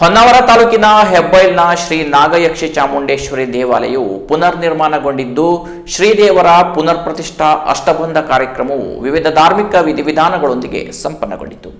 ಹೊನ್ನಾವರ ತಾಲೂಕಿನ ಹೆಬ್ಬೈಲ್ನ ಶ್ರೀ ನಾಗಯಕ್ಷಿ ಚಾಮುಂಡೇಶ್ವರಿ ದೇವಾಲಯವು ಪುನರ್ ನಿರ್ಮಾಣಗೊಂಡಿದ್ದು ಶ್ರೀದೇವರ ಪುನರ್ ಪ್ರತಿಷ್ಠಾ ಅಷ್ಟಬಂಧ ಕಾರ್ಯಕ್ರಮವು ವಿವಿಧ ಧಾರ್ಮಿಕ ವಿಧಿವಿಧಾನಗಳೊಂದಿಗೆ ಸಂಪನ್ನಗೊಂಡಿತು.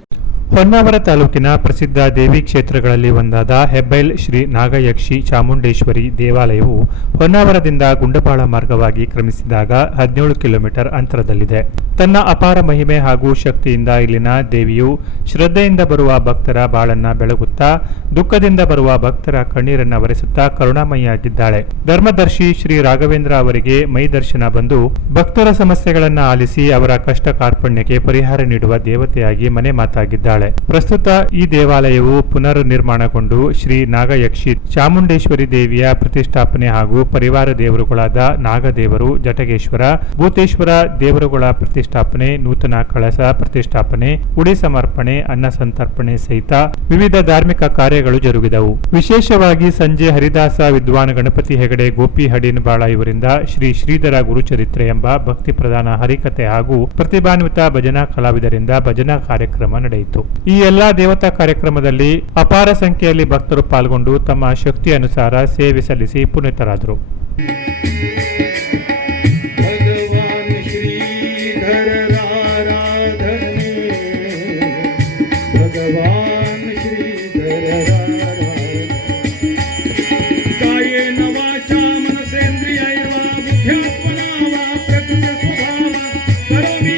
ಹೊನ್ನಾವರ ತಾಲೂಕಿನ ಪ್ರಸಿದ್ಧ ದೇವಿ ಕ್ಷೇತ್ರಗಳಲ್ಲಿ ಒಂದಾದ ಹೆಬ್ಬೈಲ್ ಶ್ರೀ ನಾಗಯಕ್ಷಿ ಚಾಮುಂಡೇಶ್ವರಿ ದೇವಾಲಯವು ಹೊನ್ನಾವರದಿಂದ ಗುಂಡಪಾಳ ಮಾರ್ಗವಾಗಿ ಕ್ರಮಿಸಿದಾಗ ಹದಿನೇಳು ಕಿಲೋಮೀಟರ್ ಅಂತರದಲ್ಲಿದೆ. ತನ್ನ ಅಪಾರ ಮಹಿಮೆ ಹಾಗೂ ಶಕ್ತಿಯಿಂದ ಇಲ್ಲಿನ ದೇವಿಯು ಶ್ರದ್ಧೆಯಿಂದ ಬರುವ ಭಕ್ತರ ಬಾಳನ್ನ ಬೆಳಗುತ್ತಾ, ದುಃಖದಿಂದ ಬರುವ ಭಕ್ತರ ಕಣ್ಣೀರನ್ನ ಒರೆಸುತ್ತಾ ಕರುಣಾಮಯಿಯಾಗಿದ್ದಾಳೆ. ಧರ್ಮದರ್ಶಿ ಶ್ರೀ ರಾಘವೇಂದ್ರ ಅವರಿಗೆ ಮೈ ದರ್ಶನ ಬಂದು ಭಕ್ತರ ಸಮಸ್ಯೆಗಳನ್ನು ಆಲಿಸಿ ಅವರ ಕಷ್ಟ ಕಾರ್ಪಣ್ಯಕ್ಕೆ ಪರಿಹಾರ ನೀಡುವ ದೇವತೆಯಾಗಿ ಮನೆ ಮಾತಾಗಿದ್ದಾಳೆ. ಪ್ರಸ್ತುತ ಈ ದೇವಾಲಯವು ಪುನರ್ ನಿರ್ಮಾಣಗೊಂಡು ಶ್ರೀ ನಾಗಯಕ್ಷಿ, ಚಾಮುಂಡೇಶ್ವರಿ ದೇವಿಯ ಪ್ರತಿಷ್ಠಾಪನೆ ಹಾಗೂ ಪರಿವಾರ ದೇವರುಗಳಾದ ನಾಗದೇವರು ಜಟಗೇಶ್ವರ ಭೂತೇಶ್ವರ ದೇವರುಗಳ ಪ್ರತಿಷ್ಠಾಪನೆ, ನೂತನ ಕಳಸ ಪ್ರತಿಷ್ಠಾಪನೆ, ಉಡಿ ಸಮರ್ಪಣೆ, ಅನ್ನ ಸಂತರ್ಪಣೆ ಸಹಿತ ವಿವಿಧ ಧಾರ್ಮಿಕ ಕಾರ್ಯಗಳು ಜರುಗಿದವು. ವಿಶೇಷವಾಗಿ ಸಂಜೆ ಹರಿದಾಸ ವಿದ್ವಾನ್ ಗಣಪತಿ ಹೆಗಡೆ, ಗೋಪಿ ಹಡಿನ್ ಬಾಳ ಇವರಿಂದ ಶ್ರೀ ಶ್ರೀಧರ ಗುರುಚರಿತ್ರೆ ಎಂಬ ಭಕ್ತಿ ಪ್ರಧಾನ ಹರಿಕತೆ ಹಾಗೂ ಪ್ರತಿಭಾನ್ವಿತ ಭಜನಾ ಕಲಾವಿದರಿಂದ ಭಜನಾ ಕಾರ್ಯಕ್ರಮ ನಡೆಯಿತು. ಈ ಎಲ್ಲಾ ದೇವತಾ ಕಾರ್ಯಕ್ರಮದಲ್ಲಿ ಅಪಾರ ಸಂಖ್ಯೆಯಲ್ಲಿ ಭಕ್ತರು ಪಾಲ್ಗೊಂಡು ತಮ್ಮ ಶಕ್ತಿ ಅನುಸಾರ ಸೇವೆ ಸಲ್ಲಿಸಿ ಪುನೀತರಾದರು. Let me